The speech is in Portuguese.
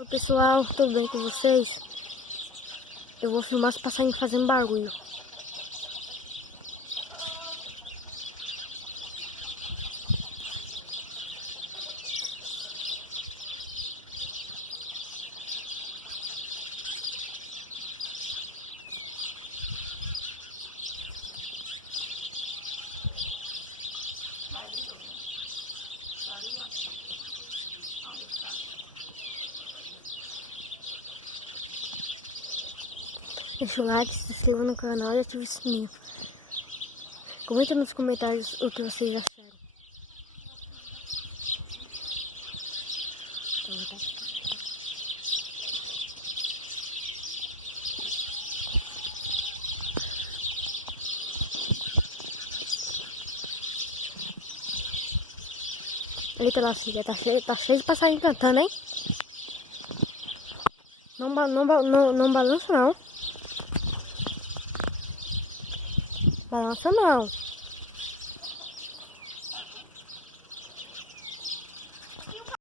Oi pessoal, tudo bem com vocês? Eu vou filmar os passarinhos fazendo barulho. Deixa o like, se inscreva no canal e ative o sininho. Comenta nos comentários o que vocês acharam. Eita, lá, filha, tá cheio de passarinho cantando, hein? Não balança não. Balança não.